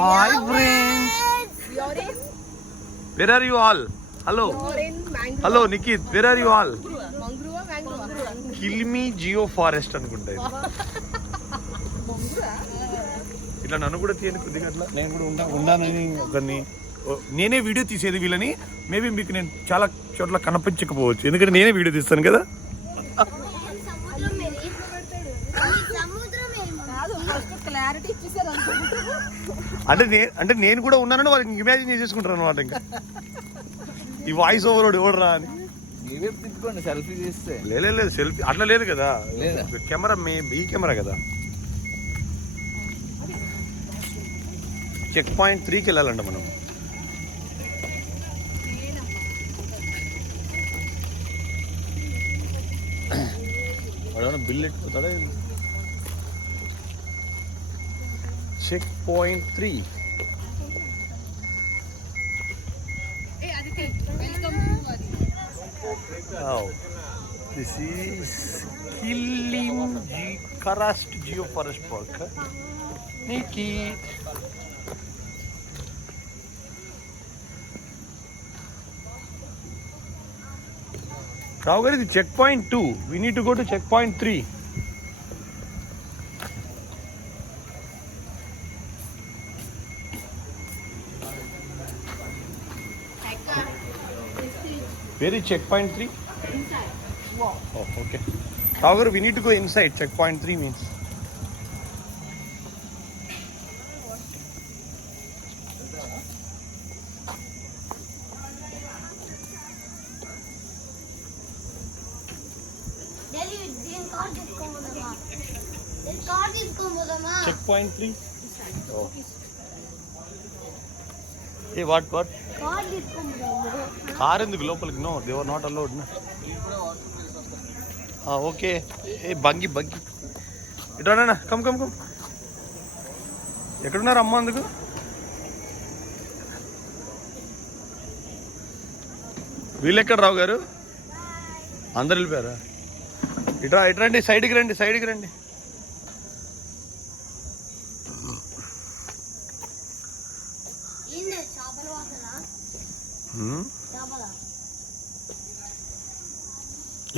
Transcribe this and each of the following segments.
Hi friends. Where are you all? Hello. Hello Nikit. Where are you all? Kilmi Geo Forest అనుకుంటా ఇది. ఇట్లా నన్ను కూడా తీయని కొద్దిగా అట్లా నేను కూడా ఉండానని ఒకరిని నేనే వీడియో తీసేది వీళ్ళని. మేబీ మీకు నేను చాలా చోట్ల కనిపించకపోవచ్చు ఎందుకంటే నేనే వీడియో తీస్తాను కదా. అంటే నేను కూడా ఉన్నానని వాళ్ళకి ఇమాజిన్ చేసేసుకుంటారు అనమాట. ఇంకా ఈ వాయిస్ ఓవర్ ఎవడరా అని సెల్ఫీ చేస్తే లేదు సెల్ఫీ అట్లా లేదు కదా. కెమెరా ఈ కెమెరా కదా. చెక్ పాయింట్ 3కి వెళ్ళాలంట మనం. వాడేమన్నా బిల్ ఎట్టుకుతాడా? Check point 3. Oh, this is Kilimi Karast Geo Forest Park. Nikit. Rao Garu, this checkpoint 2. We need to go to checkpoint 3. Where is checkpoint 3? Inside. Wow. Oh, okay. Rao Garu, we need to go inside. Checkpoint 3 means. Checkpoint 3. Oh. Hey, what? Car ఎందుకు లోపలికి? No, they are not allowed. Okay. ఏ buggy ఇటానా? Come. ఎక్కడున్నారు అమ్మ? అందుకు వీళ్ళు ఎక్కడ? రావు గారు అందరు వెళ్ళిపోయారా? ఇట్రండి, సైడ్కి రండి.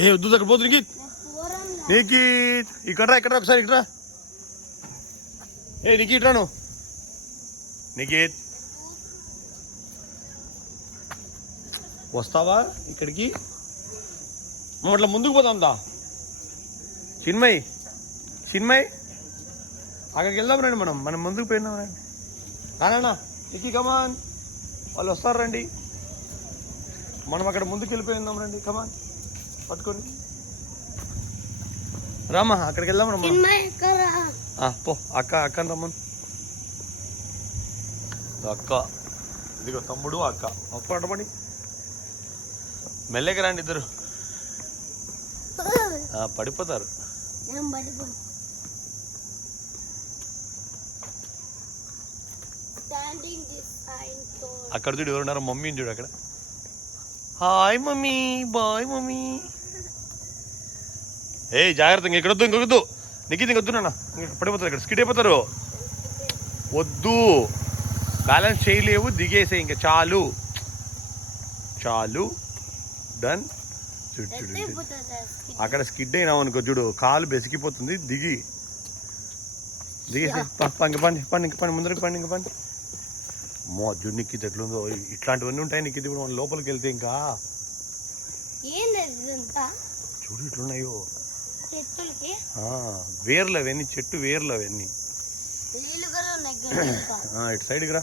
ఏ వద్దు దగ్గర పోతు. నిఖిత్ ఇక్కడ ఒకసారి ఇక్కడ. ఏ నిఖిత్ రాను. నిఖిత్ వస్తావా ఇక్కడికి? మనం అట్లా ముందుకు పోదాం దా. చిన్మయ్ అక్కడికి వెళ్దాం రండి. మనం ముందుకు పోయినాం రండి. నానా నిఖి కమాన్, వాళ్ళు వస్తారు రండి. మనం అక్కడ ముందుకు వెళ్ళిపోయిందాం రండి. కమాన్ పట్టుకొని రామా, అక్కడికి వెళ్దాం రమ్మా. పో అక్కని రమ్మను. అక్క ఇదిగో తమ్ముడు అక్క పడమని మెల్లగా రండి ఇద్దరు. పడిపోతారు. అక్కడ చూడు ఎవరున్నారో, మమ్మీని చూడు అక్కడ. Hi mummy, bye mummy. ఏ జాగ్రత్త, ఇంకొద్దు నిఖిత్, ఇంకొద్దు నాన్న, పడిపోతారు. ఇక్కడ స్కిడ్ అయిపోతారు. వద్దు, బ్యాలెన్స్ చేయలేవు, దిగేసే. ఇంకా చాలు డన్. చూడు అక్కడ స్కిడ్ అయినావు అనుకో, చూడు కాలు బెసికిపోతుంది. దిగేసే. పండి ముందరికి పండి. అమ్మో చూడు నిఖిత్ ఎట్లుందో. ఇట్లాంటివన్నీ ఉంటాయి నిఖిత్. ఇప్పుడు మనం లోపలికి వెళ్తే ఇంకా చూడు ఇట్లున్నాయో వేర్లు అవన్నీ, చెట్టు వేర్లు అవన్నీ. ఇటు సైడ్కి రా.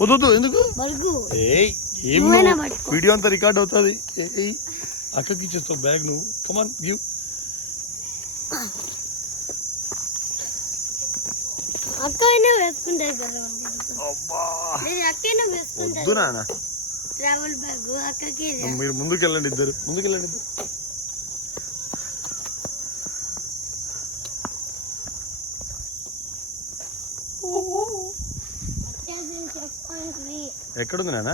వద్దు, ఎందుకు? వీడియో అంతా రికార్డ్ అవుతుంది. అక్కకి ఇచ్చేస్తావు బ్యాగ్ నువ్వు. Come on give. వద్దు నాన్న, మీరు ముందుకెళ్ళండి ఇద్దరు. ఎక్కడుంది నాన్న?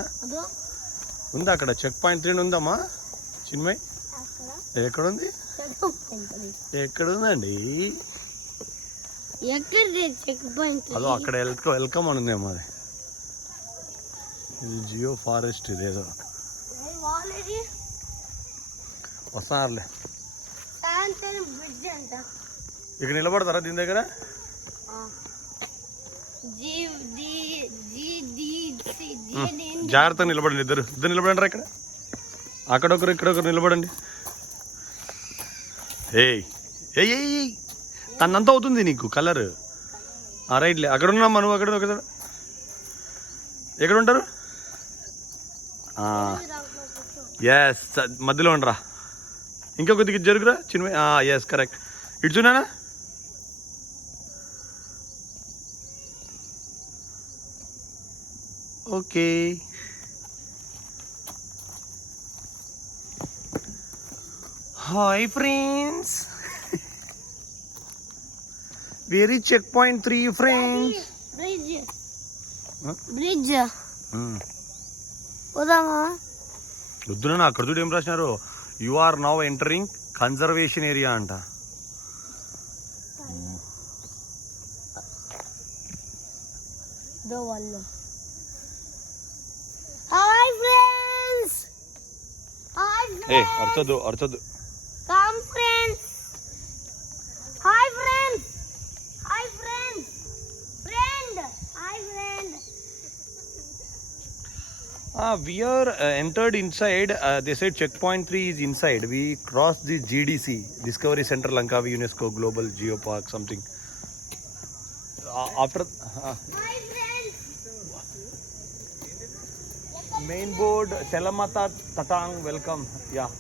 ఉందా అక్కడ చెక్ పాయింట్ 3 ఉందమ్మా చిన్మయ్? ఎక్కడుంది? ఎక్కడుందండి? అదో అక్కడ వెల్కమ్ అని ఉందేమో. అది ఇది జియో ఫారెస్ట్. ఇదేదో వస్తున్నారులే. ఇక్కడ నిలబడతారా దీని దగ్గర? జాగ్రత్తగా నిలబడండి. ఇద్దరు నిలబడండి రా. ఇక్కడ అక్కడొకరు ఇక్కడొకరు నిలబడండి. ఏయ్ ఏయ్ ఏయ్ తనంతా అవుతుంది నీకు కలర్. రైట్లే అక్కడ ఉన్నామ్మా. నువ్వు అక్కడ ఒక ఎక్కడ ఉంటారు? ఎస్ మధ్యలో ఉండరా. ఇంకా కొద్దిగా జరుగురా చిన్మయ్. Yes correct. ఇటు చూనానా? Okay. Hi friends. Very check point 3 friends. Bridge వద్దునా. అక్కడ చూడు ఏం రాసినారు. You are now entering conservation area అంట. Hi friends. అర్చదు అర్చదు. Come friends. Hi friends. Hi friends. Friend. Hi friend. We are entered inside. They said checkpoint 3 is inside. We crossed the GDC, Discovery Center Langkawi UNESCO Global Geopark something. After Hi friends. main board Selamata Tatang welcome. Yeah.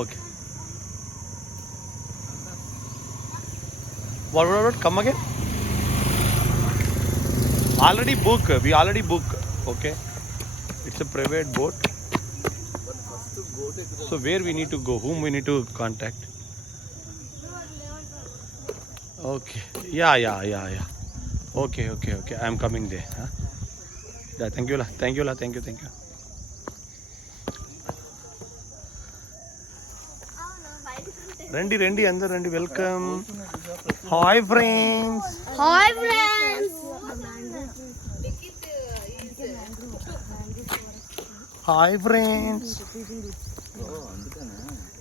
Okay. What? Come again? Already book. We already book. Okay, it's a private boat. So where we need to go? Whom we need to contact? Okay. Yeah. Okay. I am coming there. Huh? Yeah. Thank you. Thank you. Rendi. Andar rendi. Welcome. Hi friends. Hi friends. Hi friends.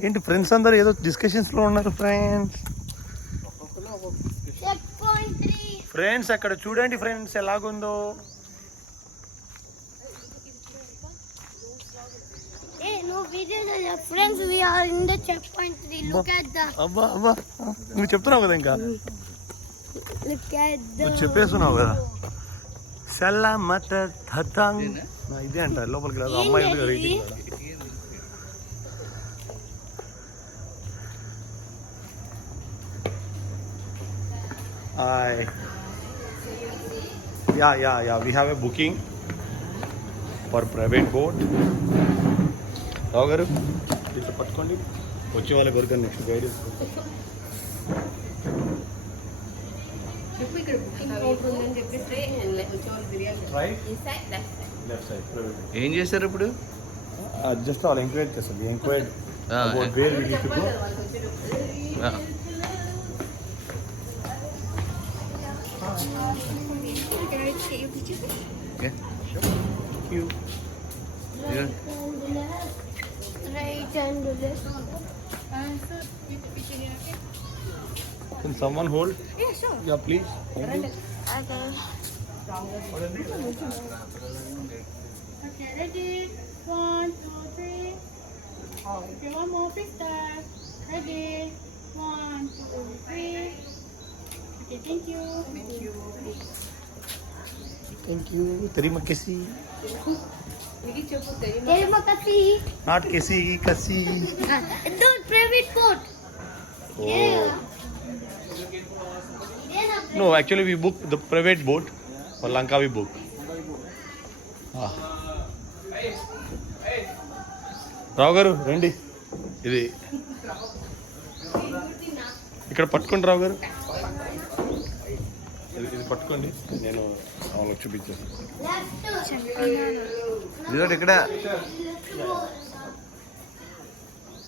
ఏంటి friends అందరు ఏదో డిస్కషన్స్లో ఉన్నారు friends. Friends అక్కడ చూడండి friends ఎలాగుందో. అబ్బా నువ్వు చెప్తున్నావు కదా. ఇంకా నువ్వు చెప్పేస్తున్నావు కదా. సలామత తతంగ్ ఇదే అంటారు. లోపలికి రాదు అమ్మాయి rating. Yeah. We have a booking for private boat. రావు గారు ఇట్లా పట్టుకోండి. వచ్చే వాళ్ళ కొరకు నెక్స్ట్ గైడెన్స్. ఏం చేశారు ఇప్పుడు? జస్ట్ వాళ్ళు ఎంక్వైరీ చేస్తారు. Enquiry about where we need to go. Can someone hold? Yeah, sure. Yeah, please. Thank you. Okay, ready? 1, 2, 3. Okay, one more, please start. Ready? 1, 2, 3. Okay, thank you. Thank you. Terima kasih. Terima kasih. Not kasih. It's a private boat. Oh. No, actually we booked the private boat for Langkawi book. రావు గారు రండి. ఇది ఇక్కడ పట్టుకోండి రావు గారు. ఇది పట్టుకోండి, నేను వాళ్ళకి చూపించేస్తాను. ఇదిగోటి ఇక్కడ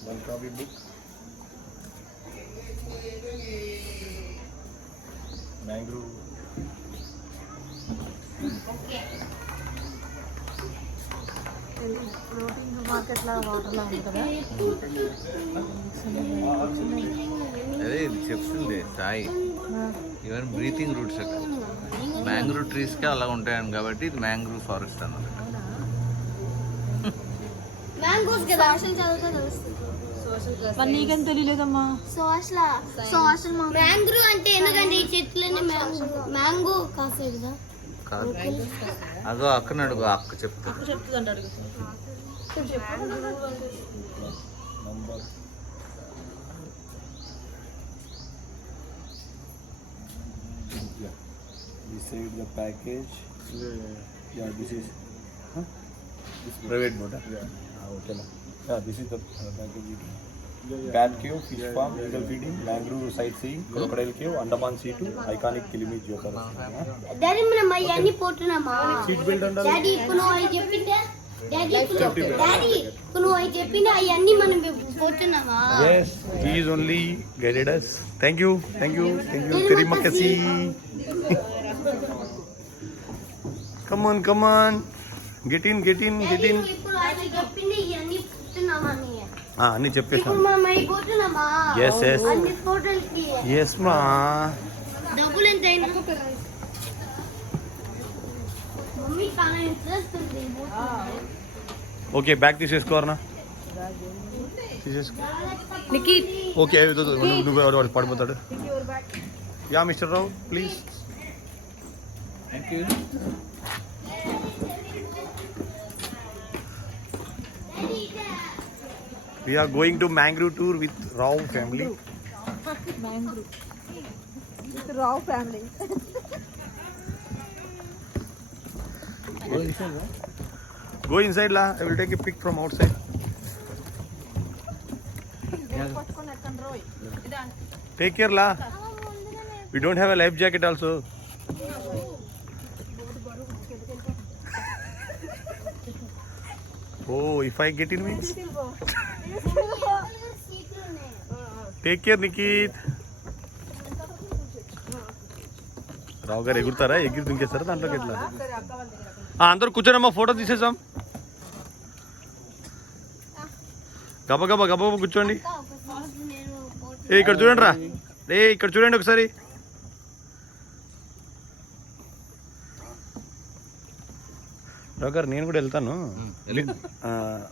వన్ కాపీ బుక్, మ్యాంగ్రూ. అదే ఇది చెప్తుంది సాయి. ఈవెన్ బ్రీతింగ్ రూట్స్ అక్కడ మ్యాంగ్రూవ్ ట్రీస్కే అలా ఉంటాయని కాబట్టి ఇది మ్యాంగ్రూవ్ ఫారెస్ట్ అన్నమాట. మ్యాంగోస్ కదా సోషల్ చదివితే తెలుస్తుంది. మరి నీకేం తెలియలేదమ్మా. సోషల్ మ్యాంగ్రూ అంటే ఎందుకంటే ఈ చెట్లన్నీ మ్యాంగో కాసే కదా. కాదు, అదో అక్కని అడుగు, అక్క చెప్తా. చెప్తుందంట అడుగు. Number. Yeah. We saved the package. Yeah, this is. Huh? This private mode. Yeah. Okay. Yeah, this is the package. Bat cave, fish farm, eagle feeding, mangrove sightseeing, crocodile cave, Andaman Sea2, iconic Kilimi Jokers. Daddy మనం అయ్యన్నీ పోతున్నామా? Seat belt ఉండాలి. Daddy ఇప్పుడు నువ్వు అవి చెప్పిందే daddy ఇప్పుడు నువ్వు అవి చెప్పిందే అవన్నీ మనం పోతున్నామా? Yes, he is only guided us. Thank you. Terima kasih. Come on. Get in. Daddy నువ్వు ఇప్పుడు అవి చెప్పిందే ఇవన్నీ పోతున్నామా అని. అన్ని చెప్పేసాను. ఇప్పుడు మనం అవి పోతున్నామా? Yes. అన్ని ఫోటోలకి Yes, ma. డబ్బులు ఎంత అయినా మమ్మీ చాలా ఇంట్రెస్ట్ ఉంది. ఓకే, బ్యాగ్ తీసేసుకోరనా? తీసేసుకో. నిఖిత్ ఓకే, నువ్వు పడిపోతాడు. Yeah mister Rao, please. Thank you. We are going to mangrove tour with Rao family. Mangrove with Rao family. Go inside la. I will take a pic from outside. పట్టుకొని ఎక్కండి రోయ్. Take care la. We don't have a life jacket also. Oh, if I get in means. Take care Nikit. రావు గారు ఎగురుతారా? ఎగిరి దుంకేస్తారా దాంట్లోకి ఎట్లా? అందరూ కూర్చోనమ్మా, photo తీసేసాం. గబగబా కూర్చోండి. ఇక్కడ చూడండి రా. ఇక్కడ చూడండి ఒకసారి. రావు గారు నేను కూడా వెళ్తాను.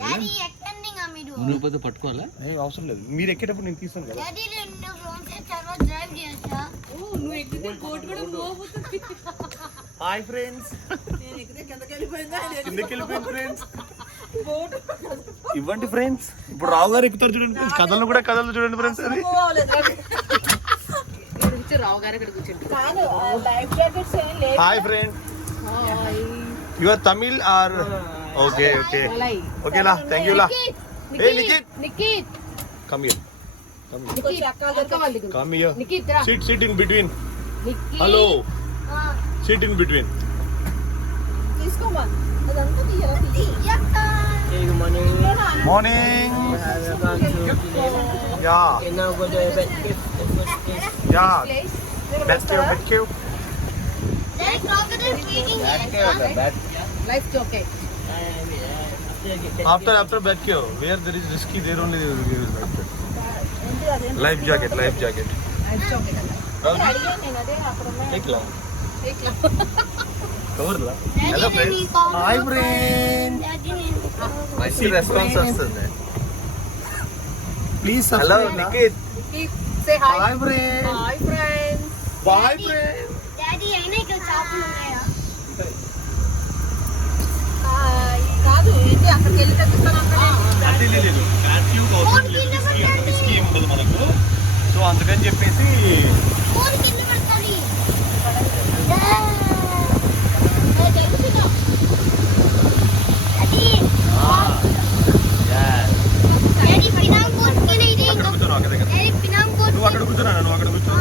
డాడీ ఎక్కండి ఇంకా మీరు. నువ్వు పోతే పట్టుకోవాలా? ఏం అవసరం లేదు, మీరు ఎక్కేటప్పుడు నేను తీసాను కదా. డాడీ రెండు రోజుల తర్వాత డ్రైవ్ చేయొచ్చా? నువ్వు ఎక్కితే కోట్ కూడా పోతుంది. Hi friends. నేను ఎక్కితే కిందకి వెళ్ళిపోయిందా? కిందకి వెళ్ళిపోయింది ఫ్రెండ్స్. ఇవ్వండి ఫ్రెండ్స్. ఇప్పుడు రావు గారు ఎక్కుతారు చూడండి ఫ్రెండ్స్. కథలు కూడా చూడండి ఫ్రెండ్స్. అది రావు గారు ఇక్కడ కూర్చుంటారు. లైఫ్ జాకెట్స్ ఏం లేవు. Hi friend. You are Tamil or okay లా. థ్యాంక్ యూ లా. ఏ Nikhith come here. Come here. Sit in between. Hello. Sit in between. తీసుకోమా అదంతా తీయరా? Morning. Yeah. Best cave. Daddy crocodile feeding చేస్తా? Life okay. After bed cave, where there is risky, there only they will give life jacket. Life okay. Take la. Cover la. Daddy Hello నేను friends. ఈ కావాలి. Hi friend. Daddy నేను మంచి response వస్తుంది. Please hello subscribe. Nikhit. Say hi. Hi friend. Hi friends. Bye friend. Daddy అయినా ఇక్కడ చేపలు ఉన్నాయా? హాయ్. కాదు ఏంటి అక్కడికి వెళ్ళి తెచ్చిస్తాను అక్కడ. లేదు. స్కీమ్ ఉండదు మనకు. సో అందుకని చెప్పేసి ఫోన్ కింద పడతాది. డాడీ పినాం కోట్ కింద ఇది అక్కడ కూర్చోను అక్కడ దగ్గర. డాడీ పినాం కోట్ నువ్వు అక్కడ కూర్చోనా? నువ్వు అక్కడ కూర్చో.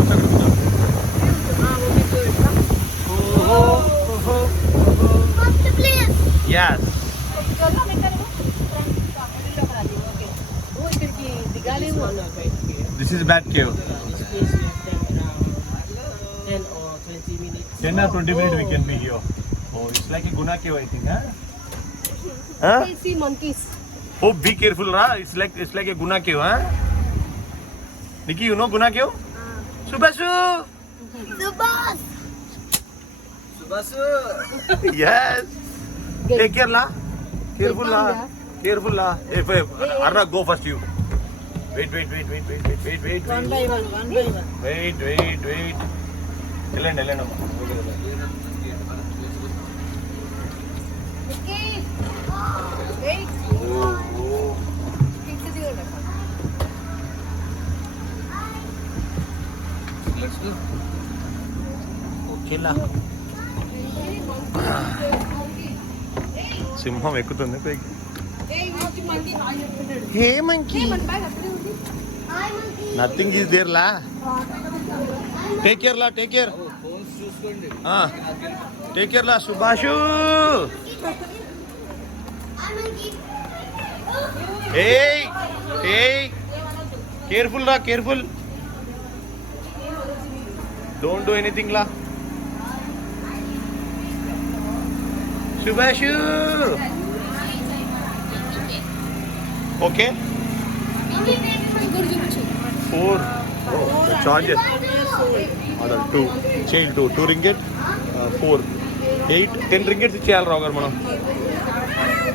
అక్కడ కూర్చో. bat cave. This place we have done around 10 or 20 minutes. 10 or 20 minutes we can be here. Oh, it's like a Guna cave, I think, huh? Huh? I see monkeys. Oh, be careful, Ra. It's like a Guna cave, huh? Nikki, you know Guna cave? Subhasu! Subhasu. Yes. Take care, la. Careful, la. yeah. Careful, la. If Arna, go first, you. Wait. One by one. Wait. Ellen. Wait. Let's go. Okay, la. సింహం ఎక్కుతుంది పైకి. Hey monkey. Nothing is there లా. Take care లా, take care. Phones చూసుకోండి. Take care లా సుభాషు. ఏయ్ careful రా, careful. Don't do anything లా. Subhash. Okay 4 charges adult 2 child 2 ringgit 4 8 10 ringgits ఇచ్చేయాలి రావు గారు మనం.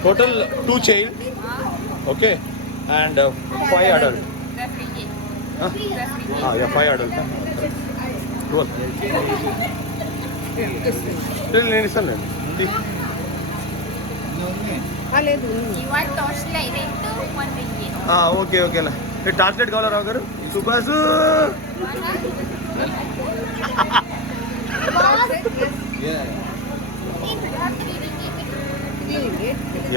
Total 2 child okay and 5 adult. 5 adult 12 నేను ఇస్తాను అండి. ఓకేలా ట్రాన్స్లేట్ కావాలా రావు గారు. సుభాసు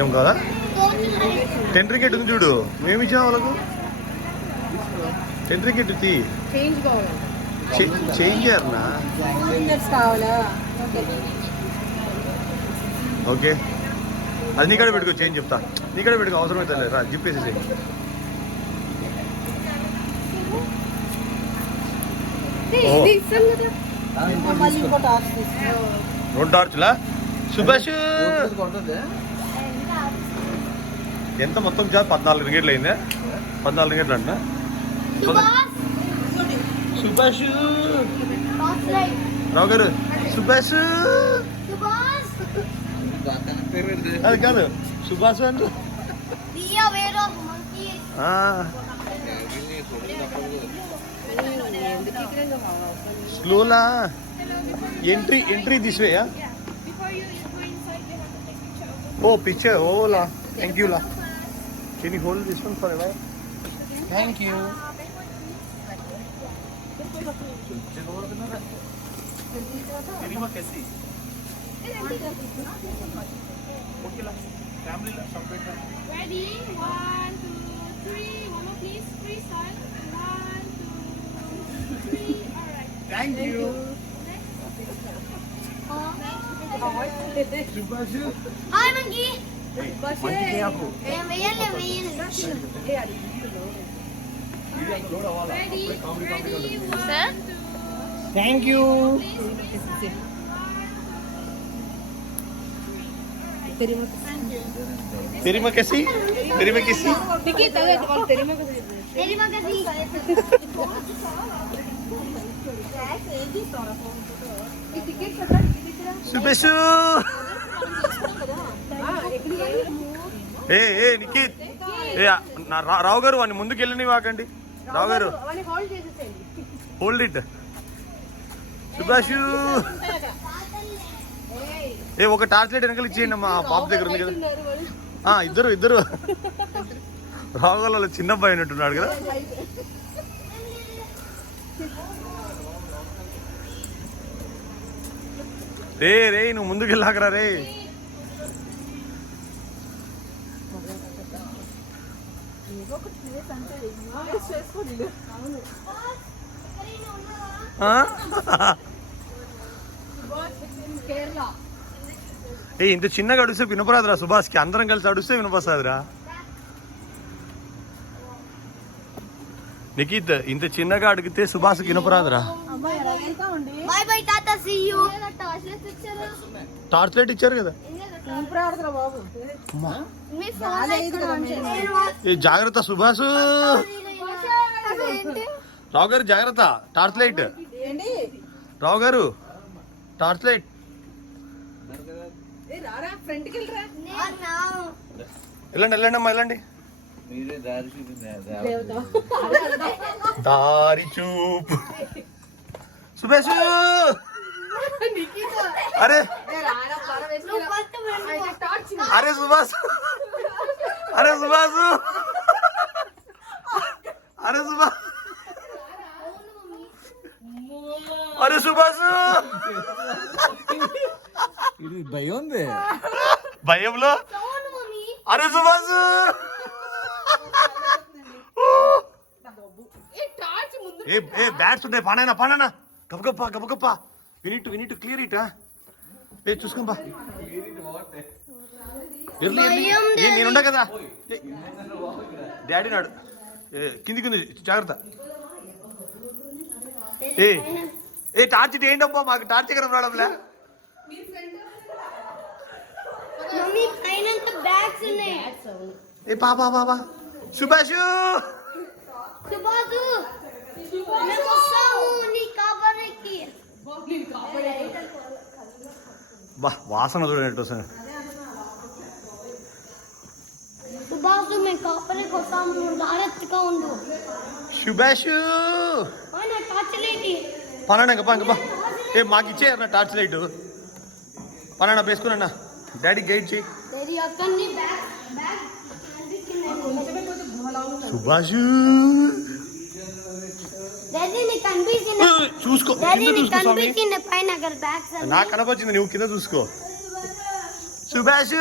ఏం కాదా 10 రింగెట్ ఉంది చూడు. మేము ఇచ్చిన వాళ్ళకు 10 రింగెట్ ఇచ్చి చేంజ్ కావాలా? చేంజ్ చేయరనా? కావాలా? ఓకే అది నీకడే పెట్టుకో, చేంజ్ చెప్తా. నీకడే పెట్టుకో, అవసరం అయితే రా జిప్పేసేసి. రెండు టార్చులా సుభాష్? ఎంత మొత్తం జాబ్ 14 రింగెట్లు అయిందా? 14 రింగెట్లు అంటున్నా. సుభాష్ రావు గారు. సుభాష్ అది కాదు సుభాష్ అంటే స్లోలా. Entry this way. Oh picture. ఓలా థ్యాంక్ యూ లా. Can you hold this one for a while? Thank you. Ready? 1, 2, 3. One more, please. Freestyle. 1, 2, 3. All right. Thank you. Hi monkey. Ready? 1, 2. Thank you. तेरी कैसी? సుబేషు. ఏ నిఖిత్, రావు గారు వాడిని ముందుకు వెళ్ళని వాకండి. రావు గారు hold it. Subhash ఒక టార్చ్ లైట్ వెనకాల ఇచ్చేయండి అమ్మా. పాప దగ్గర ఉంది కదా. ఇద్దరు రావు గారు చిన్న అబ్బాయి అయినట్టున్నాడు కదా. రే నువ్వు ముందుకు వెళ్ళాకరా రే. ఇంత చిన్నగా అడిస్తే వినపరాదురా సుభాష్కి. అందరం కలిసి అడిస్తే వినపస్తాదిరా. నిఖిత్ ఇంత చిన్నగా అడిగితే సుభాష్ కినపరాదురా. Bye bye tata see you. Torch light ఇచ్చారు కదా. మీ ఫోన్ ఏ జాగ్రత్త సుభాష్. రావు గారు జాగ్రత్త, టార్చ్ లైట్. రావు గారు టార్చ్ లైట్. వెళ్ళండి వెళ్ళండి అమ్మా వెళ్ళండి. మీరే దారి దారి చూపు సుభాష్. అరే అరే సుభాష్, అరే సుభాష్, అరే సుభాష్, అరే సుభాష్. ఇది భయం ఉంది. భయంలో అరే సుభాష్. ఏ బ్యాట్స్ ఉంటాయి, పానైనా పానైనా గబగప్ప గబగప్ప. వినీట్ క్లియర్ ఇట్. ఏ చూసుకోంపా. నేనుండా కదా. డాడీ నాడు కిందికి జాగ్రత్త. ఏ టార్చ్ ఏంటబ్బా, మాకు టార్చ్ ఎక్కడ రావడంలే. మమ్మీ పైన బ్యాగ్స్ ఉన్నాయి. ఏ పాపా బాబా సుభాష్ సుబాదు मैं వస్తాను నీ కాబరికి. బా వాసన చూడండి సార్. సుబాదు मैं కాబరికి వస్తాను, నువ్వు జాగ్రత్తగా ఉండు. సుభాష్ నా టార్చ్ లైట్ పనాక బా. ఏ మాకు ఇచ్చేయన్న టార్చ్ లైట్. పనాన్న వేసుకున్నా డాడీ గైడ్ చేయి. సుభాష్ చూసుకో, నాకు కనపచ్చింది, నువ్వు కింద చూసుకో. సుభాష్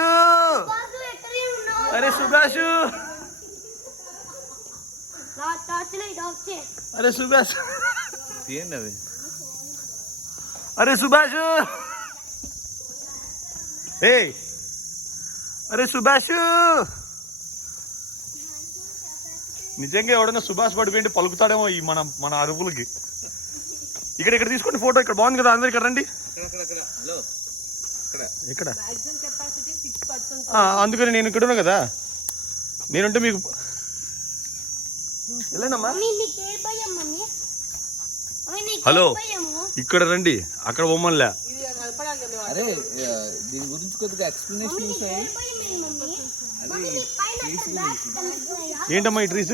అరే సుభాష్, అరే సుభాష్, తీయండి అవి. అరే సుభాష్, ఏ అరే సుభాష్. నిజంగా ఎవడన్నా సుభాష్ పడిపోయింటే పలుకుతాడేమో ఈ మన అరుపులకి. ఇక్కడ తీసుకోండి ఫోటో. ఇక్కడ బాగుంది కదా, అందరు ఇక్కడ రండి. ఇక్కడ అందుకని నేను ఇక్కడ ఉన్నా కదా, నేనుంటే మీకు వెళ్ళండమ్మా. హలో ఇక్కడ రండి, అక్కడ బొమ్మలే. అరే దీని గురించి కొద్దిగా ఎక్స్ప్లెనేషన్ ఇస్తాయి. ఏంటమ్మా ఈ ట్రీస్?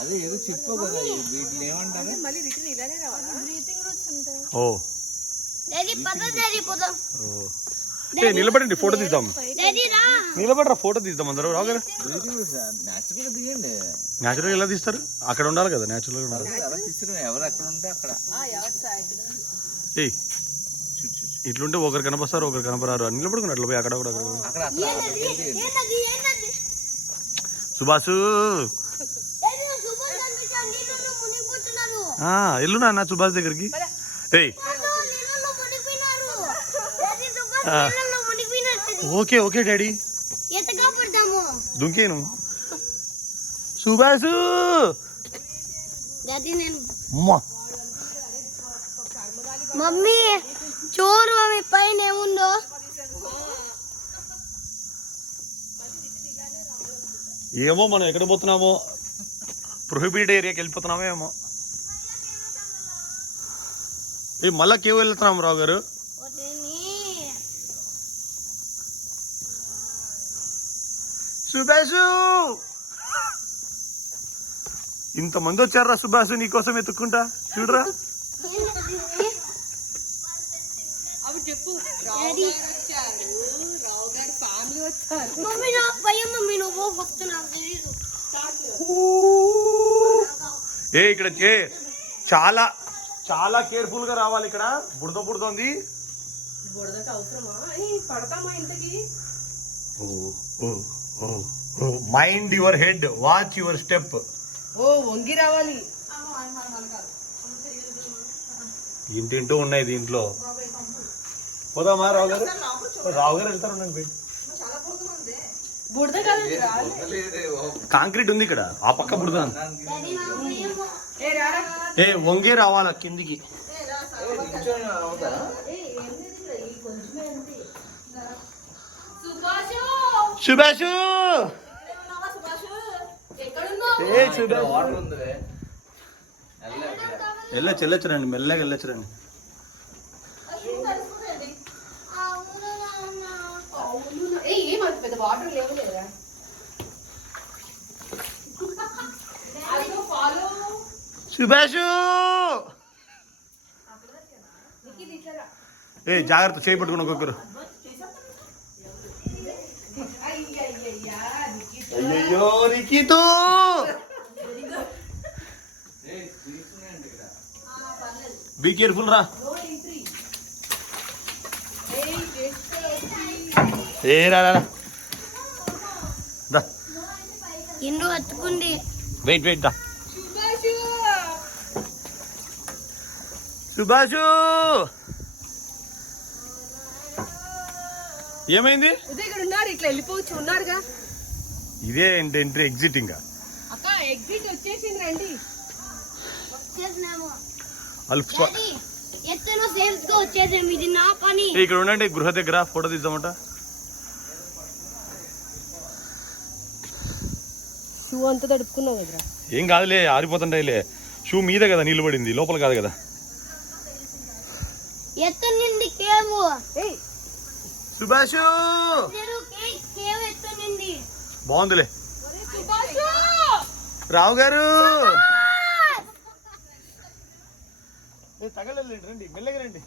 అదే ఏదో చెప్పు కదా, వీటిని ఏమంటారు? ఓ నిలబడండి, ఫోటో తీద్దాం. నిలబడరా, ఫోటో తీద్దాం అందరూ. రావు గారు న్యాచురల్గా తీయండి. న్యాచురల్గా ఎలా తీస్తారు? అక్కడ ఉండాలి కదా, న్యాచురల్గా ఉండాలి. ఎవరు అక్కడ ఉంటే అక్కడ. ఏ ఇట్లుంటే ఒకరు కనపస్తారు, ఒకరు కనపరారు. నిలబడుకుని అట్లా పోయి అక్కడ కూడా. సుభాష్ ఎల్లునా అన్న సుభాష్ దగ్గరికి. ఓకే ఓకే డాడీ, దుంకేను. సుభాష్ మమ్మీ చూడు మమ్మీ పైన ఏముందో. ఏమో మనం ఎక్కడ పోతున్నామో, ప్రొహిబిటెడ్ ఏరియాకి వెళ్ళిపోతున్నామో ఏమో. మళ్ళా కేవ్ వెళ్తున్నాం రావు గారు. సుభాష్ ఇంతమంది వచ్చారా సుభాష్, నీకోసం ఎత్తుక్కుంటా. చూడరా ఏ ఇక్కడ చాలా చాలా కేర్ఫుల్ గా రావాలి. ఇక్కడ బుడద ఉంది. Mind your head, watch your step. వంగి రావాలి. ఇంటింటూ ఉన్నాయి దీంట్లో. పోదామా రావు గారు? రావు గారు వెళ్తారు. బుడద కాదు కాంక్రీట్ ఉంది ఇక్కడ, ఆ పక్క బుడదా. ఏ వంగే రావాలా కిందికి. సుభాషు వెళ్ళొచ్చు రండి, మెల్లగా వెళ్ళొచ్చు రండి. పెద్ద వాటర్ లేవు లేదా సుభాషు ఏ జాగ్రత్త, చేయి పట్టుకుని ఒక్కొక్కరు. అయ్యో నిఖితు బీ కేర్ఫుల్ రా. ఏ రా ఇందు అతుకుంది. వెయిట్ దా. సుభాషు ఏమైంది? ఇక్కడ ఉన్నారు, ఇట్లా వెళ్ళిపోవచ్చు. ఉన్నారుగా. ఇదే ఎంట్రీ, ఎగ్జిట్. ఇంకా అక్క ఎగ్జిట్ వచ్చేసింది, రండి. ఎత్తనో సేల్స్ గా వచ్చేసాం, ఇది నా పని. ఇక్కడ ఉండండి, గృహ దగ్గర ఫోటో తీద్దామట. షూ అంతా తడుపుకున్నావు కదరా. ఏం కాదులే, ఆరిపోతుంటాయిలే. షూ మీదే కదా నీళ్ళు పడింది, లోపల కాదు కదా. ఎత్తనింది కేవ్. సుభాషు కేవ్ ఎత్తనింది. బాగుందిలే. రావు గారు తగలండి, రండి మెల్లగా రండి.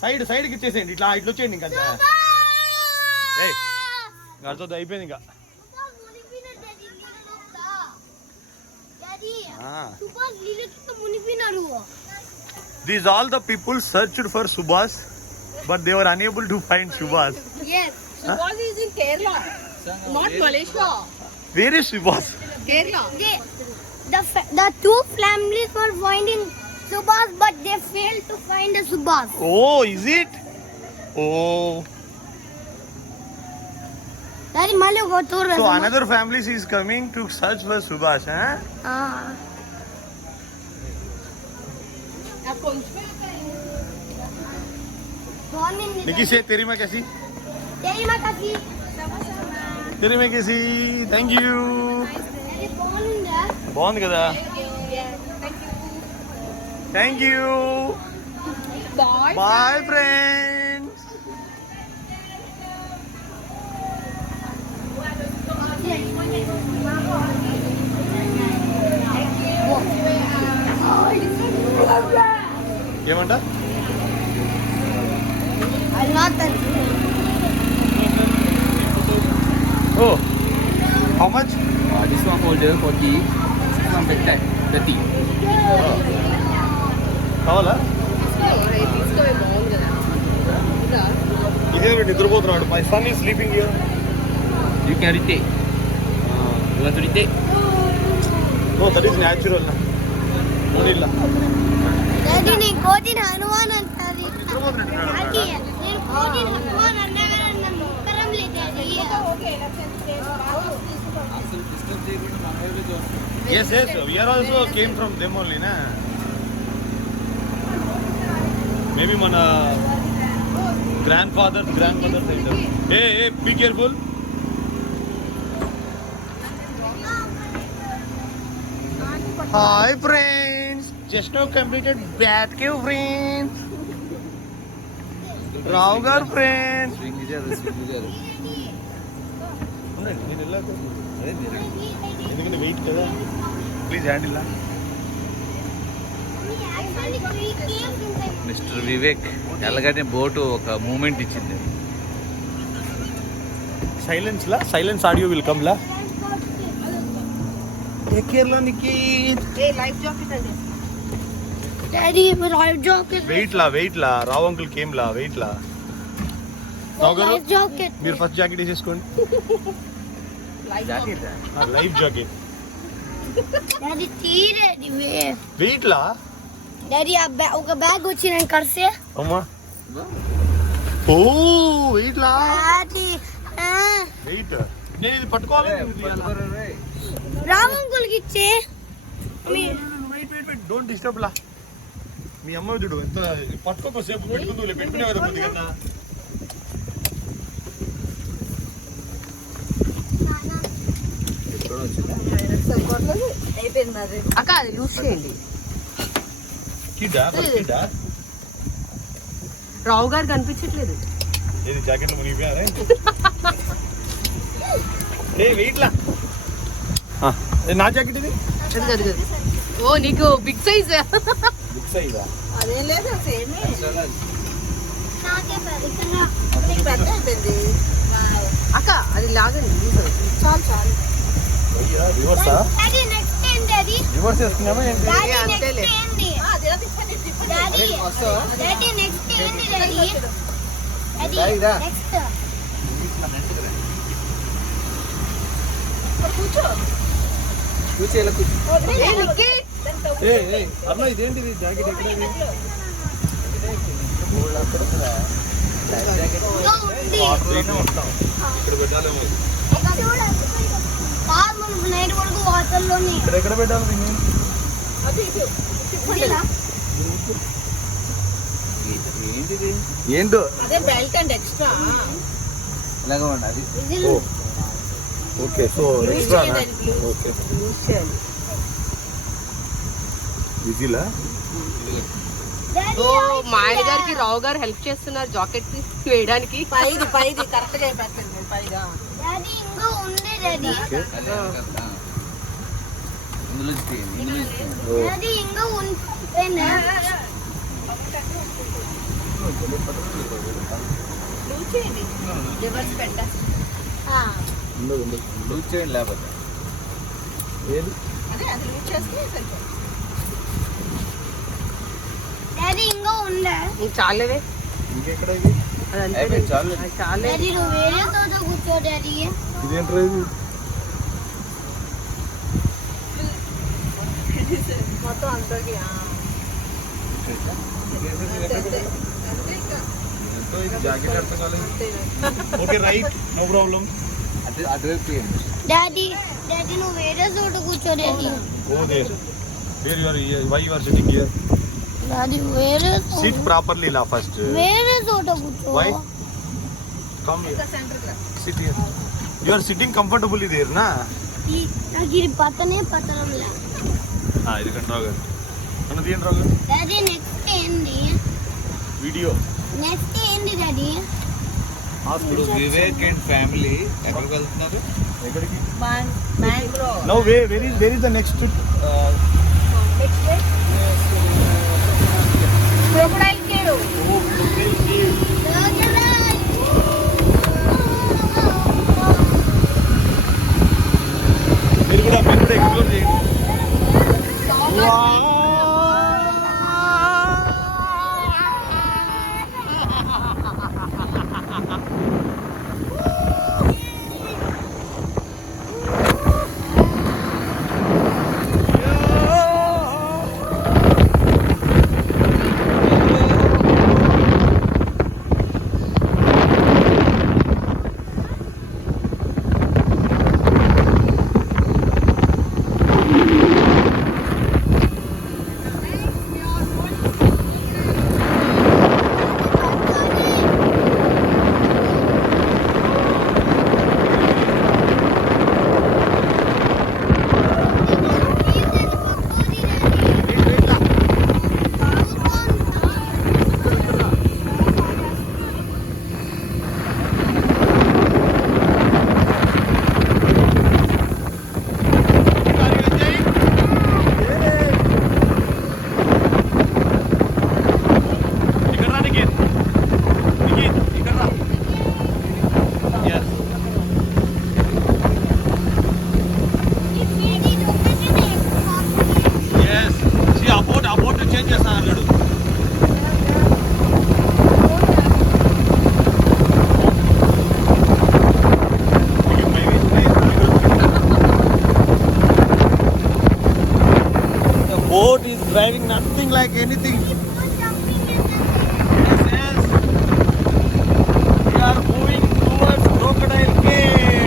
సైడ్కి ఇచ్చేసేయండి, ఇట్లా వచ్చేయండి. ఇంకా అర్థం అయిపోయింది. ఇంకా These all the people searched for Subhas, but they were unable to find Subhas. Yes, Subhas is in Kerala, not Malaysia. Where is Subhas? Kerala. The two families were finding Subhas, but they failed to find the Subhas. Oh, is it? Oh. Daddy, mali go to. So another family is coming to search for Subhas, huh? Nikki, say teri main kaisi? Teri main kaisi? Teri main kaisi? Thank you. Bond kada? Thank you. Bye. Bye, friends. ఏమంట? Oh, how much? This one holder 40, this one better 30. కావాలా? ఇదే నిద్రపోతున్నాడు. My son is sleeping here. You can retake. You want to retake? No, that is natural. ఓడిల్లా. Daddy, నీ కోటిని హనుమాన్ అంటారు. Daddy, నేను కోటిని హనుమాన్ అన్నా కదా, నన్ను ఉత్తరం లేదు Daddy. Yes, we are also came from them only, na? Maybe మన grandfather side. Hey, be careful. Hi friends, just now completed Bat Cave friends. Rao gar friends. Swing together. నేను వెళ్ళాక ఎందుకంటే వెయిట్ కదా, ప్లీజ్ హ్యాండిల్. మిస్టర్ వివేక్ ఎలాగంటే boat ఒక moment ఇచ్చింది. Silence audio will come law. Take care లో నికి. Life jacket అండి. Daddy, life jacket. వెయిట్ లా రావు అంకుల్ కేమ్ లా వెయిట్ లా. రావు గారు Life jacket. మీరు ఫస్ట్ జాకెట్ వేసేసుకోండి. Life jacket. Daddy, తీరే వెయిట్ లా. Daddy, ఒక బ్యాగ్ వచ్చి నేను కడితే. అమ్మా ఓ వెయిట్ లా. Daddy, వెయిట్ నేను ఇది పట్టుకోవాలి రామంకుల్కి ఇచ్చే వెయిట్ డోంట్ డిస్టర్బ్ లా మీ అమ్మ చూడు ఎంత పట్టుకోసేపు పెట్టుకుంటూ పెట్టుకునే కదా కొద్దిగా అక్క అది లూజ్ చేయండి. కిడ్డా రావు గారు కనిపించట్లేదు. ఏది జాకెట్ మునిగిపోయారే ఏ వెయిట్ లా నా జాకెట్ ఇది ఓ నీకు బిగ్ సైజ్. బుక్ సైజా అదేం లేదు సేమ్. నాకే అక్క అది లాగండి. చాలు చాలు. రివర్సా డాడీ నెక్స్ట్ ఏంటి అది రివర్స్ వేసుకున్నామా ఏంటి డాడీ అంతేలే. నెక్స్ట్ ఏంటి డాడీ డాడీ నెక్స్ట్ ఏంటి డాడీ డాడీ నెక్స్ట్ అన్న ఇదేంటిది జాకెట్ ఎక్కడ ఇక్కడ పెట్టాలేమో నైట్ వరకు వాటర్లోని ఇక్కడ ఎక్కడ పెట్టాలి దీన్ని ఏంటిది ఏంటో అదే బెల్ట్ అండ్ ఎక్స్ట్రా. ఇలాగ ఉండాలి. Okay so extra okay use చేయాలి. విజిలా ఓ మా ఆయన గారికి రావు గారు హెల్ప్ చేస్తున్నారు జాకెట్ వేయడానికి. పైది కరెక్ట్ గా పెట్టండి. పైగా డాడీ ఇంకా ఉంది డాడీ ఇందులో తీయండి. డాడీ ఇంకా ఉంది లూజ్ చేయండి లేకపోతే ఏది డాడీ ఇంకా ఉందా చాలేవే. ఇంకెక్కడ ఇది అయిపోయింది చాలు. చాలే. డాడీ నువ్వు వేరే చోట కూర్చో డాడీ ఇదేంట్రా ఇది మొత్తం అందరికి జాకెట్ అర్థం కాలేదు ఓకే రైట్ నో ప్రాబ్లం అటువైపు తీయండి. డాడీ డాడీ నువ్వు వేరే చోట కూర్చో daddy oh there why you are sitting here daddy వేరే sit properly la first వేరే చోట కూర్చో why come here sit here you are sitting comfortably there na నాకు ఇది పతనంలా ఇది కంట్రోల్ గారు అన్న తీయండి రావు గారు డాడీ నెక్స్ట్ ఏంటి వీడియో నెక్స్ట్ ఏంటి డాడీ ఇప్పుడు వివేక్ అండ్ ఫ్యామిలీ ఎక్కడికి వెళ్తున్నారు? ఎక్కడికి mangrove now where is the next crocodile cave. మీరు కూడా ఎక్స్ప్లోర్ చేయండి boat is driving nothing like anything. Yes, yes. We are moving towards Crocodile Cave.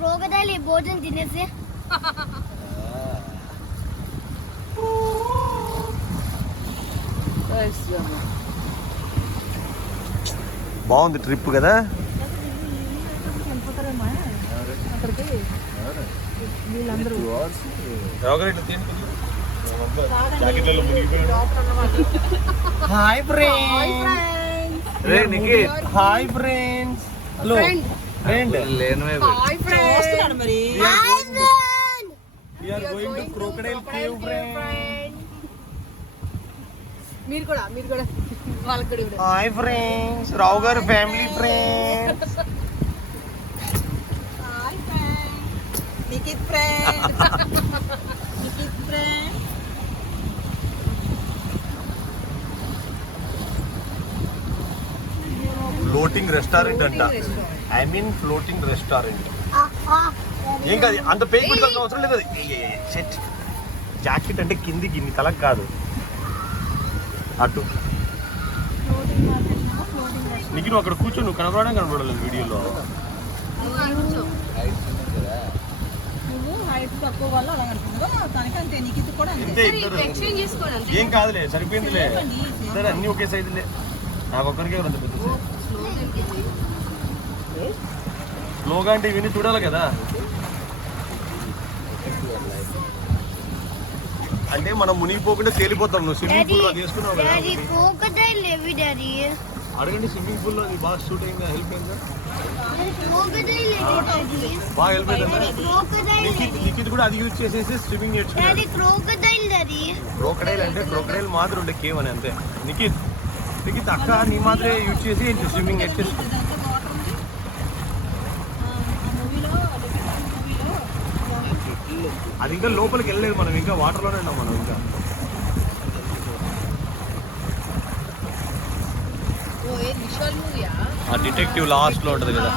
Crocodile భోజనం తినేసి బాగుంది ట్రిప్ కదా. Hi friends. Hi friends. Hello friend. లేనవే We are going to crocodile cave, friend. మీరు కూడా వాళ్ళకి కూడా ఇవ్వండి. Hi friends. రావు గారు family friends. Nikhit friend. Nikhit friend. Floating restaurant అంట. I mean floating restaurant. ఏం కాదు, అంత పేరు పెట్టుకోవాల్సిన అవసరం లేదు. అది షెట్ జాకెట్ అంటే కిందికి ఇన్ని తలకు కాదు, అటు నీకు నువ్వు అక్కడ కూర్చో. నువ్వు కనపడలేదు వీడియోలో. అంతే ఇద్దరు. ఏం కాదులే, సరిపోయిందిలే. సరే అన్నీ ఒకే సైజులే. నాకు ఒక్కరికే అంత పెద్ద స్లోగా అంటే ఇవన్నీ చూడాలి కదా. అంటే మనం మునిగిపోకుండా తేలిపోతాం. నువ్వు స్విమ్మింగ్ పూల్ లో తీసుకున్నావు కదా. అడగండి, స్విమ్మింగ్ పూల్ లో అది బాగా షూట్ అయిందా? హెల్ప్ అయిందా? బాగా హెల్ప్ అయిందా? నిఖిత్ కూడా అది యూజ్ చేసేసి స్విమ్మింగ్ నేర్చుకున్నాడు. క్రోకడైల్ అంటే క్రోకడైల్ మాదిరి ఉండే కేవ్ అని అంతే. నిఖిత్ అక్క నీ మాత్రమే యూజ్ చేసి స్విమ్మింగ్ నేర్చేసుకున్నాడు. అది ఇంకా లోపలికి వెళ్ళలేదు మనం, ఇంకా వాటర్లోనే ఉన్నాం మనం. ఇంకా ఆ డిటెక్టివ్ లాస్ట్ లో ఉంటది కదా.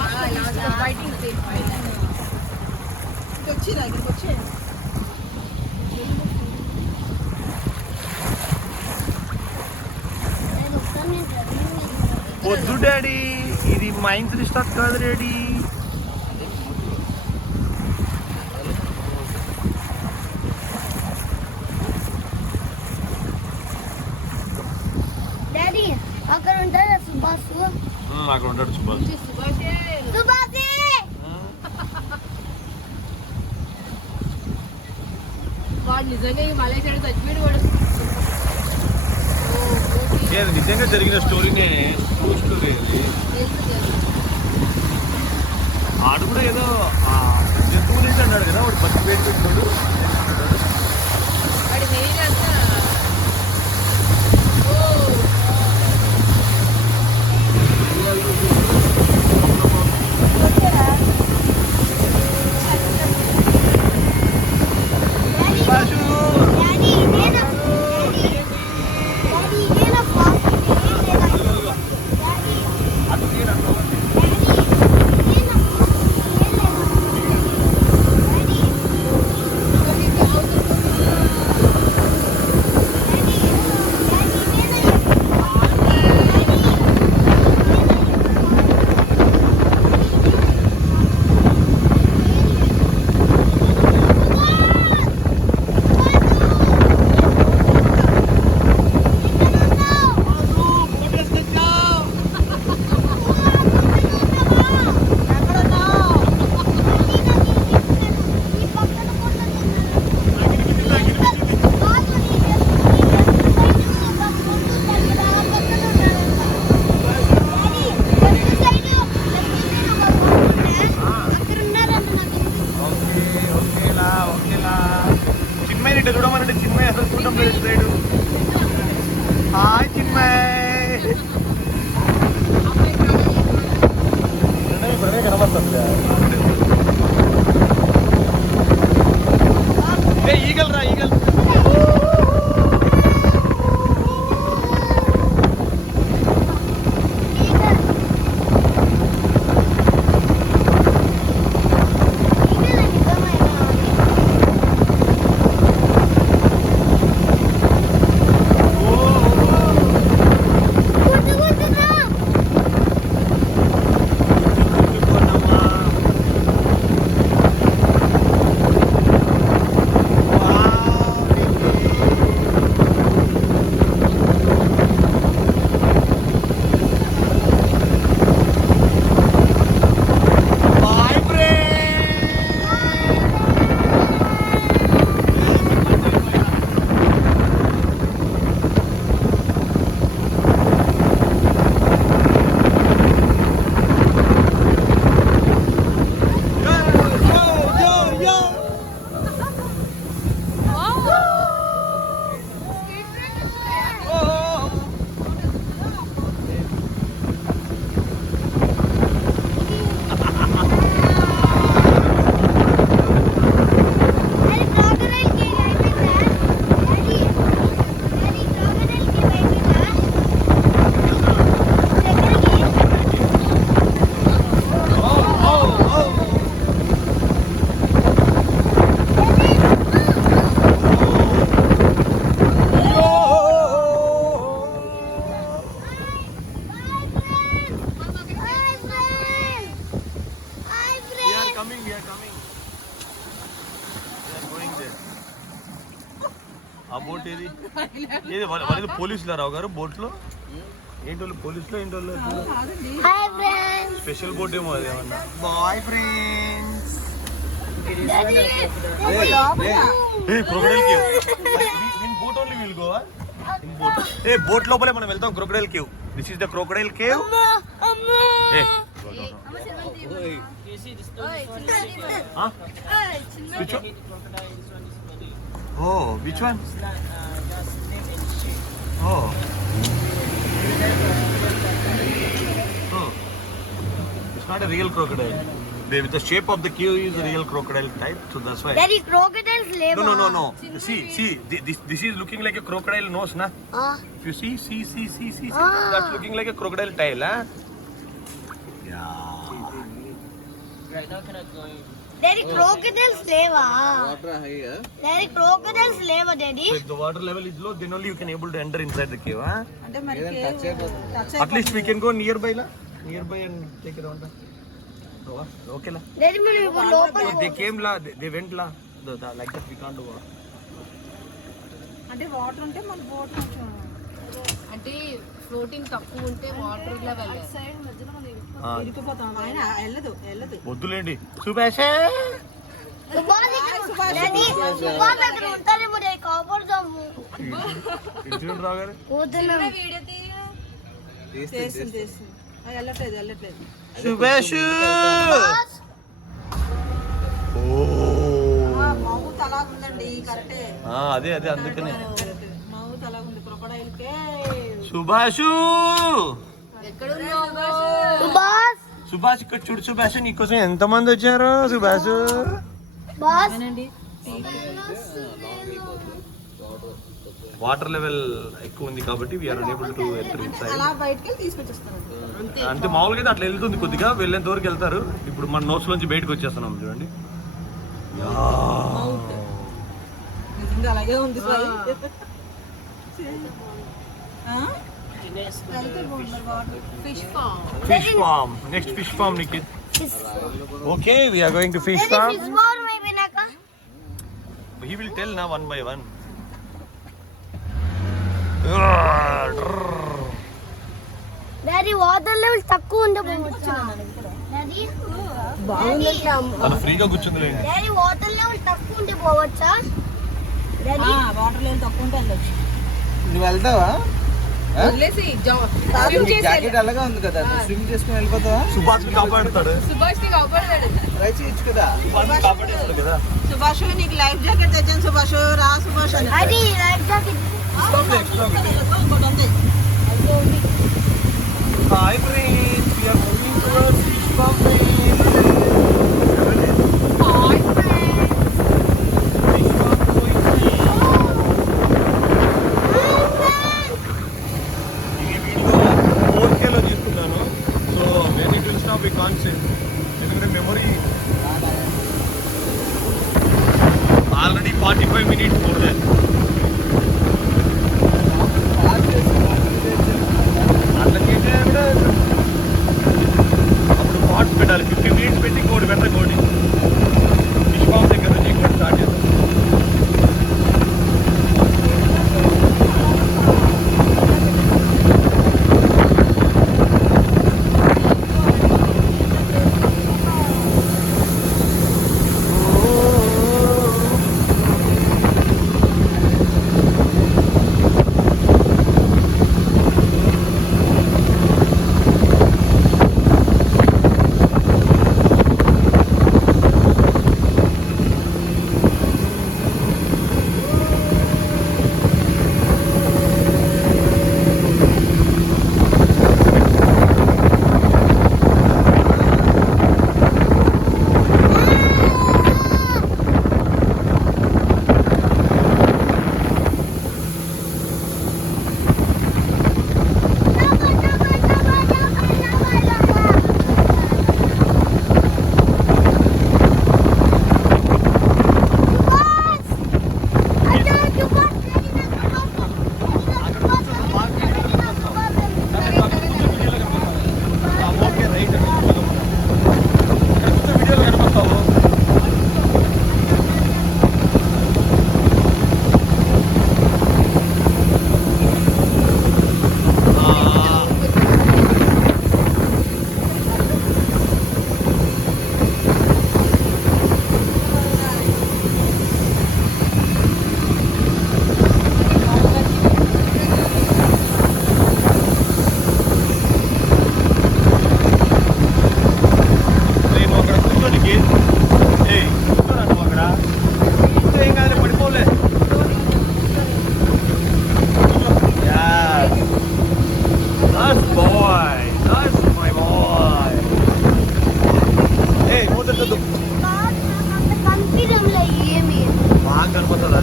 వద్దు డాడీ, ఇది మైన్స్ రిసార్ట్ కాదు డాడీ. అక్కడ ఉంటాడు సుభాష్. అక్కడ ఉంటాడు సుభాష్. వాడు నిజంగా మలేషియా చచ్చిపోయాడు. వాడు నిజంగా జరిగిన స్టోరీనే. ట్రూ స్టోరీ అది. ఆడు కూడా ఏదో జంతువు నుంచి అన్నాడు కదా. వాడు ఫస్ట్ పేరు పెట్టినాడు. వాడి మెయిన్ అంతా చూడమనంటే చిన్మయ్ అసలు చూడడం లేదు. హాయ్ చిన్మయ్. కనబడుతుంది. ఈగల్ రా, ఈగల్. ఆ బోట్ ఏది ఏది వాళ్ళది పోలీసులు రావు గారు బోట్లో ఏంటి వాళ్ళు పోలీసులో ఏంటి వాళ్ళు హాయ్ ఫ్రెండ్స్ స్పెషల్ బోట్ ఏమో అది ఏమన్నా boy friends crocodile cave in boat only will go in boat boat లోపలే మనం వెళ్తాం crocodile cave this is the crocodile cave which one oh which one oh it's not a real crocodile. The shape of the cave is a real crocodile type, so that's why. Daddy, crocodiles live. No. See, this is looking like a crocodile nose, na? If you see, that's looking like a crocodile tail, huh? Yeah. Daddy, crocodiles live. Water హైగా Daddy, crocodiles live, Daddy. So if the water level is low, then only you can able to enter inside the cave, huh? Touch అయిపోతుంది. At least we can go nearby and take it around. Oh, okay la. Daddy, we will local. They came la, they went la. Like that we can't do. అంటే water ఉంటే మన boat కొంచెం అంటే floating తక్కువ ఉంటే water లో వెళ్ళాలి side మధ్యలో మనం ఇరుక్కుపోతాం ఆయన వెళ్ళదు వద్దులేండి సుభాషే Daddy, సుభాష్ దగ్గర ఉంటారేమో రే కాపాడుదాము. ఇన్సిడెంట్ రాగానే వద్దునా. వెళ్ళట్లేదు సుభాష్ మౌత్ అలాగుందండి కరెక్టే అదే అందుకనే మౌత్ అలాగుంది క్రొకడైల్ కే సుభాషు సుభాష్ ఇక్కడ చూడు సుభాష్ నీకోసం ఎంత మంది వచ్చారు సుభాష్ బాస్ వాటర్ లెవెల్ ఎక్కువ ఉంది కాబట్టి we are unable to enter inside అలా బయటికి తీసుకొచ్చేస్తాను అంటే మామూలుగా అయితే అట్లా వెళ్తుంది కొద్దిగా వెళ్ళేంత వరకు వెళ్తారు ఇప్పుడు మన నోట్స్ నుంచి బయటకు వచ్చేస్తున్నాం చూడండి అలాగే ఉంది fish farm next fish farm Nikhith okay we are going to fish farm he will tell now one by one daddy water level తక్కువ ఉండబోవచ్చా డాడీ తను ఫ్రీగా కూర్చుంది డాడీ వాటర్ లెవెల్ తక్కువ ఉండబోవచ్చా డాడీ వాటర్ లెవెల్ తక్కువ ఉంటే వెళ్ళొచ్చు నువ్వు వెళ్తావా వదిలేసి జాకెట్ అలాగా ఉంది కదా స్విమ్ చేసుకుని వెళ్ళిపోతావా సుభాష్ కాపాడుతాడు సుభాష్ ని కాపాడతాడు ట్రై చేయొచ్చు కదా కాపాడేస్తాడు కదా సుభాష్ నీకు లైఫ్ జాకెట్ తెచ్చాను సుభాష్ రా సుభాష్ అని daddy life jacket Hi friends, we are moving towards fish farm. Already 45 minutes more than. అప్పుడు పాట్ పెట్టాలి 50 minutes పెట్టి కోడి పెట్టకూడదు ఫిష్ ఫార్మ్ దగ్గర నుంచి కోడి స్టార్ట్ చేద్దాం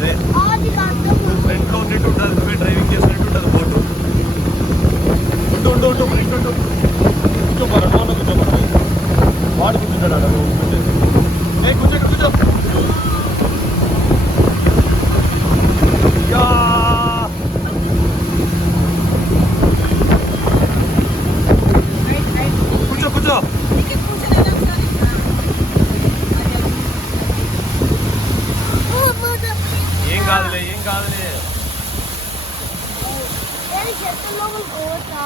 అదే అది కాదు ఫ్రంట్లో ఉన్నట్టు ఉంటుంది, నువ్వే డ్రైవింగ్ చేసినట్టు ఉంటుంది బోటు. ఉండు ఫ్రంట్ ఉండు కూర్చోపారా, నోట్లో కూర్చోపారా, వాడు కూర్చుంటాడు అక్కడ కూర్చో. యా కూర్చో. ఏం కాదులే చెట్టు లోపల పోవచ్చా?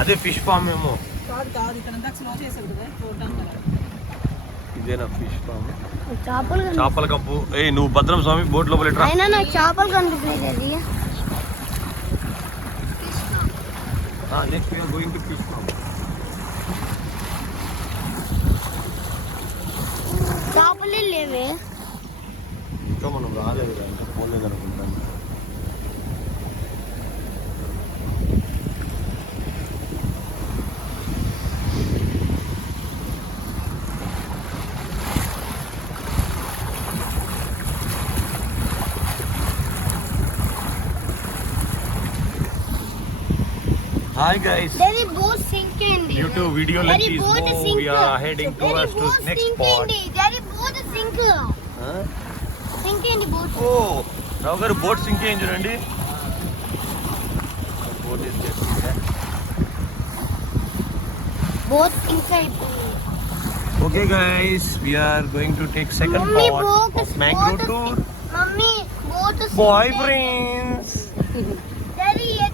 అదే ఫిష్ ఫామ్ ఏమో. కాదు ఇక్కడ అంతా స్లో చేసావు కదా చూడడానికి. ఇదేనా ఫిష్ ఫామ్? చేపలు చేపల కంపు. ఏ నువ్వు భద్రం స్వామి బోట్ లోపల ఎట్రా. అయినా నాకు చేపలు కనిపిస్తున్నాయి అది. Next we are going to fish farm. చేపలే లేవే. ఇంకా మనం రాలేదు కదా, ఇంకా పోలేదు అనుకుంటాను. Hi guys. Daddy boat sinking. Due to video length Daddy is boat more, sink. we are heading towards to next spot. Daddy boat sink. Huh? Sinking boat. Oh, రావు గారు బోట్ సింక్ అయింది చూడండి. బోట్ ఇస్ Boat sink అయిపోయింది. Okay guys, we are going to take second Mummy, part boat of mangrove tour. Mummy, boat Boy friends.